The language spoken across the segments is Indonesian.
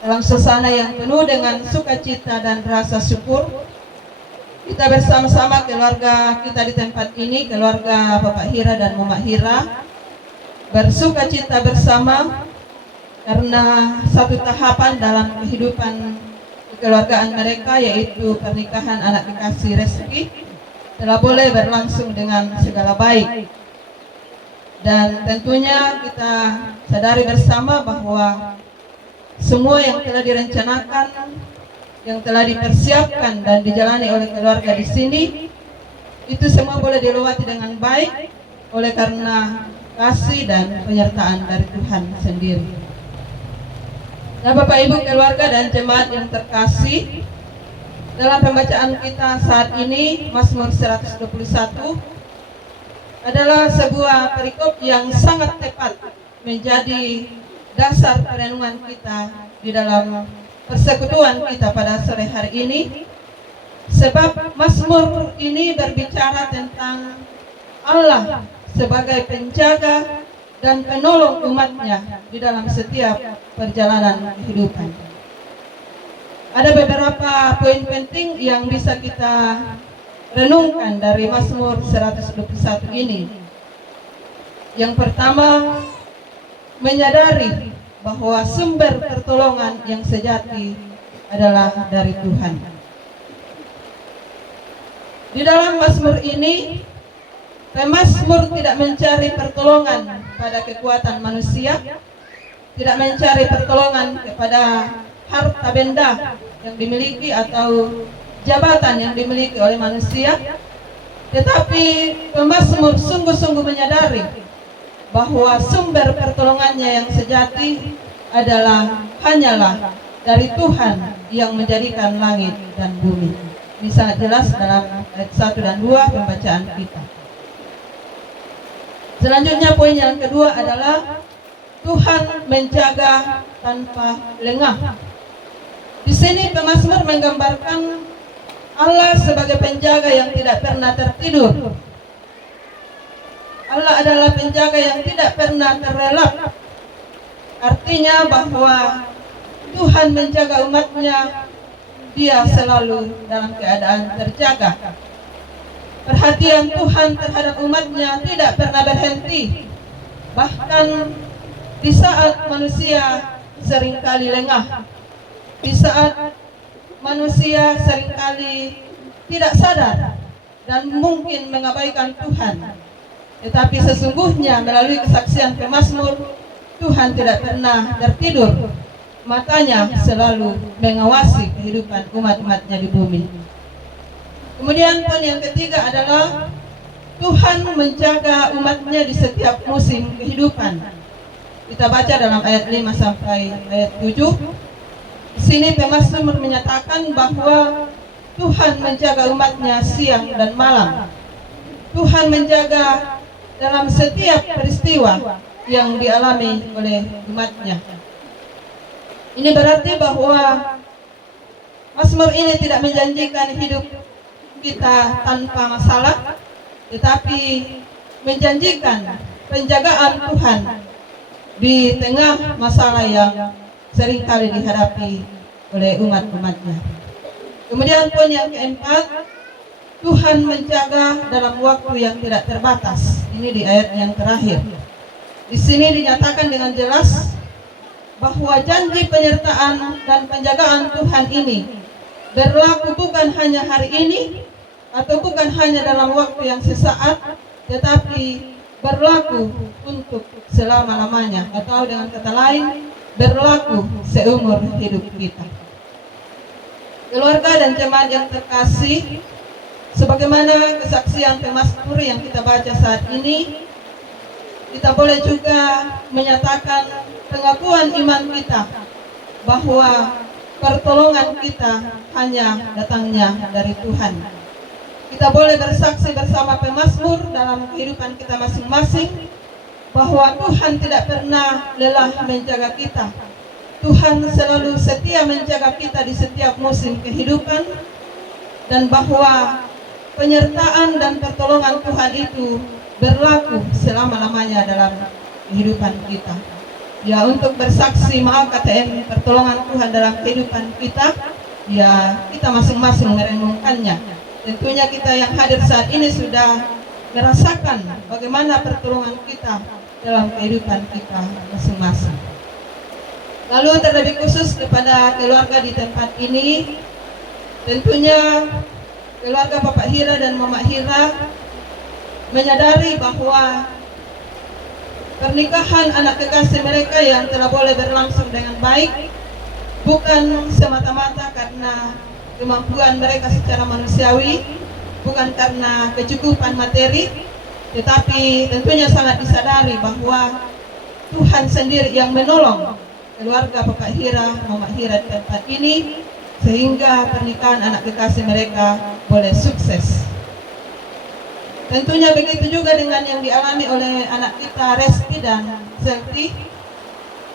dalam suasana yang penuh dengan sukacita dan rasa syukur. Kita bersama-sama keluarga kita di tempat ini, keluarga Bapak Hira dan Mama Hira, bersukacita bersama karena satu tahapan dalam kehidupan kekeluargaan mereka, yaitu pernikahan anak kekasih Reski, telah boleh berlangsung dengan segala baik. Dan tentunya kita sadari bersama bahwa semua yang telah direncanakan, yang telah dipersiapkan dan dijalani oleh keluarga di sini, itu semua boleh dilewati dengan baik oleh karena kasih dan penyertaan dari Tuhan sendiri. Nah, Bapak Ibu keluarga dan jemaat yang terkasih, dalam pembacaan kita saat ini Mazmur 121 adalah sebuah perikop yang sangat tepat menjadi dasar perenungan kita di dalam persekutuan kita pada sore hari ini, sebab Mazmur ini berbicara tentang Allah sebagai penjaga dan penolong umatnya di dalam setiap perjalanan kehidupan. Ada beberapa poin penting yang bisa kita renungkan dari Mazmur 121 ini. Yang pertama, menyadari bahwa sumber pertolongan yang sejati adalah dari Tuhan. Di dalam Mazmur ini, pemazmur tidak mencari pertolongan pada kekuatan manusia, tidak mencari pertolongan kepada harta benda yang dimiliki atau jabatan yang dimiliki oleh manusia, tetapi pemazmur sungguh-sungguh menyadari bahwa sumber pertolongannya yang sejati hanyalah dari Tuhan yang menjadikan langit dan bumi. Ini sangat jelas dalam ayat 1 dan 2 pembacaan kita. Selanjutnya poin yang kedua adalah Tuhan menjaga tanpa lengah. Di sini pemazmur menggambarkan Allah sebagai penjaga yang tidak pernah tertidur. Allah adalah penjaga yang tidak pernah terlelap. Artinya bahwa Tuhan menjaga umatnya, Dia selalu dalam keadaan terjaga. Perhatian Tuhan terhadap umatnya tidak pernah berhenti. Bahkan di saat manusia seringkali lengah, di saat manusia seringkali tidak sadar dan mungkin mengabaikan Tuhan, tetapi sesungguhnya melalui kesaksian pemazmur, Tuhan tidak pernah tertidur. Matanya selalu mengawasi kehidupan umat-umatnya di bumi. Kemudian poin yang ketiga adalah Tuhan menjaga umatnya di setiap musim kehidupan. Kita baca dalam ayat 5 sampai ayat 7. Di sini pemazmur menyatakan bahwa Tuhan menjaga umatnya siang dan malam. Tuhan menjaga dalam setiap peristiwa yang dialami oleh umatnya. Ini berarti bahwa Mazmur ini tidak menjanjikan hidup kita tanpa masalah, tetapi menjanjikan penjagaan Tuhan di tengah masalah yang seringkali dihadapi oleh umat-umatnya. Kemudian poin yang keempat, Tuhan menjaga dalam waktu yang tidak terbatas. Ini di ayat yang terakhir. Di sini dinyatakan dengan jelas bahwa janji penyertaan dan penjagaan Tuhan ini berlaku bukan hanya hari ini atau bukan hanya dalam waktu yang sesaat, tetapi berlaku untuk selama-lamanya, atau dengan kata lain berlaku seumur hidup kita. Keluarga dan jemaat yang terkasih, sebagaimana kesaksian pemazmur yang kita baca saat ini, kita boleh juga menyatakan pengakuan iman kita bahwa pertolongan kita hanya datangnya dari Tuhan. Kita boleh bersaksi bersama pemazmur dalam kehidupan kita masing-masing bahwa Tuhan tidak pernah lelah menjaga kita. Tuhan selalu setia menjaga kita di setiap musim kehidupan, dan bahwa penyertaan dan pertolongan Tuhan itu berlaku selama-lamanya dalam kehidupan kita. ya untuk bersaksi KTM pertolongan Tuhan dalam kehidupan kita, ya kita masing-masing merenungkannya. Tentunya kita yang hadir saat ini sudah merasakan bagaimana pertolongan kita dalam kehidupan kita masing-masing. Lalu terlebih khusus kepada keluarga di tempat ini, tentunya keluarga Bapak Hira dan Mama Hira menyadari bahwa pernikahan anak kekasih mereka yang telah boleh berlangsung dengan baik bukan semata-mata karena kemampuan mereka secara manusiawi, bukan karena kecukupan materi, tetapi tentunya sangat disadari bahwa Tuhan sendiri yang menolong keluarga Bapak Hira, Mama Hira di tempat ini, sehingga pernikahan anak kekasih mereka boleh sukses. Tentunya begitu juga dengan yang dialami oleh anak kita Reski dan Selvi.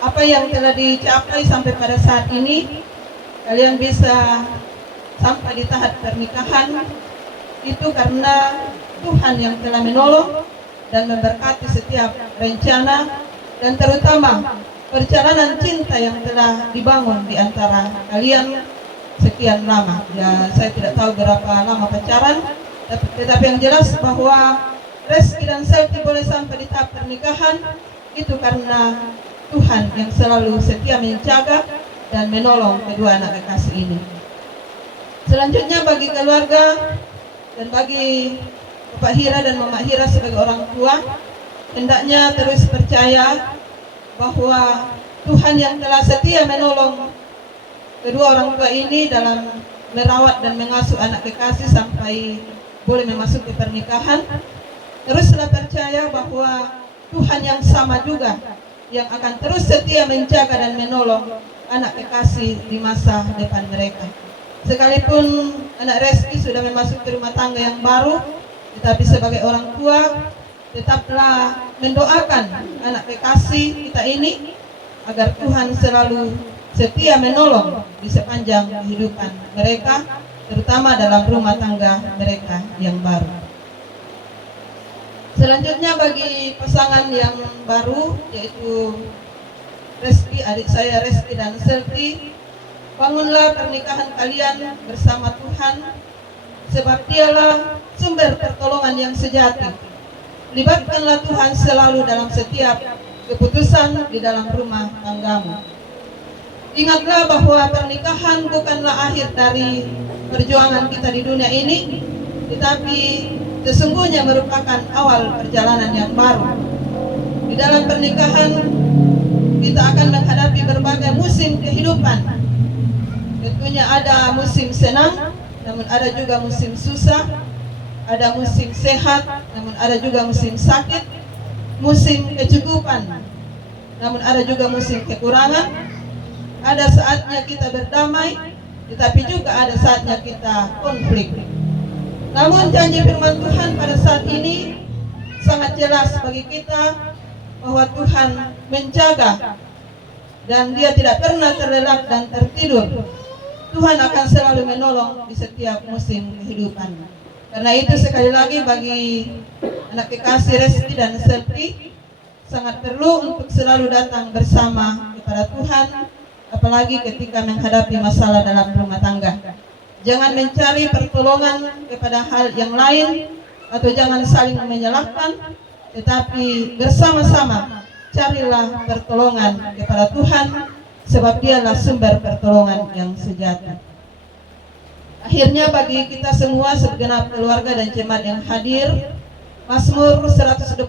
Apa yang telah dicapai sampai pada saat ini, kalian bisa sampai di tahap pernikahan, itu karena Tuhan yang telah menolong dan memberkati setiap rencana, dan terutama perjalanan cinta yang telah dibangun di antara kalian sekian lama. Ya, saya tidak tahu berapa lama pacaran, tetapi yang jelas bahwa Reski dan Selvi boleh sampai di tahap pernikahan itu karena Tuhan yang selalu setia menjaga dan menolong kedua anak kekasih ini. Selanjutnya bagi keluarga dan bagi Bapak Hira dan Mama Hira sebagai orang tua, hendaknya terus percaya bahwa Tuhan yang telah setia menolong kedua orang tua ini dalam merawat dan mengasuh anak kekasih sampai boleh memasuki pernikahan. Teruslah percaya bahwa Tuhan yang sama juga yang akan terus setia menjaga dan menolong anak kekasih di masa depan mereka. Sekalipun anak Reski sudah memasuki rumah tangga yang baru, tetapi sebagai orang tua tetaplah mendoakan anak kekasih kita ini agar Tuhan selalu setia menolong di sepanjang kehidupan mereka, terutama dalam rumah tangga mereka yang baru. Selanjutnya bagi pasangan yang baru, yaitu Reski, adik saya Reski dan Selvi, bangunlah pernikahan kalian bersama Tuhan, sebab Dialah sumber pertolongan yang sejati. Libatkanlah Tuhan selalu dalam setiap keputusan di dalam rumah tanggamu. Ingatlah bahwa pernikahan bukanlah akhir dari perjuangan kita di dunia ini, tetapi sesungguhnya merupakan awal perjalanan yang baru. Di dalam pernikahan kita akan menghadapi berbagai musim kehidupan. Tentunya ada musim senang, namun ada juga musim susah. Ada musim sehat, namun ada juga musim sakit. Musim kecukupan, namun ada juga musim kekurangan. Ada saatnya kita berdamai, tetapi juga ada saatnya kita konflik. Namun janji firman Tuhan pada saat ini sangat jelas bagi kita bahwa Tuhan menjaga dan Dia tidak pernah terlelap dan tertidur. Tuhan akan selalu menolong di setiap musim kehidupan. Karena itu sekali lagi bagi anak kekasih Reski dan Selvi sangat perlu untuk selalu datang bersama kepada Tuhan, apalagi ketika menghadapi masalah dalam rumah tangga. Jangan mencari pertolongan kepada hal yang lain atau jangan saling menyalahkan, tetapi bersama-sama carilah pertolongan kepada Tuhan, sebab Dialah sumber pertolongan yang sejati. Akhirnya bagi kita semua segenap keluarga dan jemaat yang hadir, Mazmur 121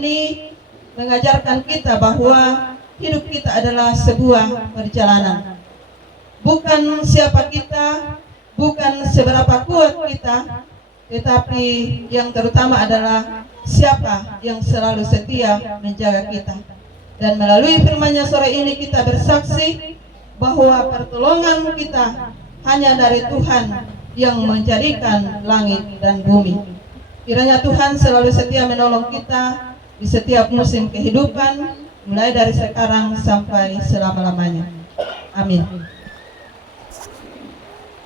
ini mengajarkan kita bahwa hidup kita adalah sebuah perjalanan. Bukan siapa kita, bukan seberapa kuat kita, tetapi yang terutama adalah siapa yang selalu setia menjaga kita. Dan melalui firman-Nya sore ini kita bersaksi bahwa pertolongan kita hanya dari Tuhan yang menjadikan langit dan bumi. Kiranya Tuhan selalu setia menolong kita di setiap musim kehidupan, mulai dari sekarang sampai selama-lamanya. Amin.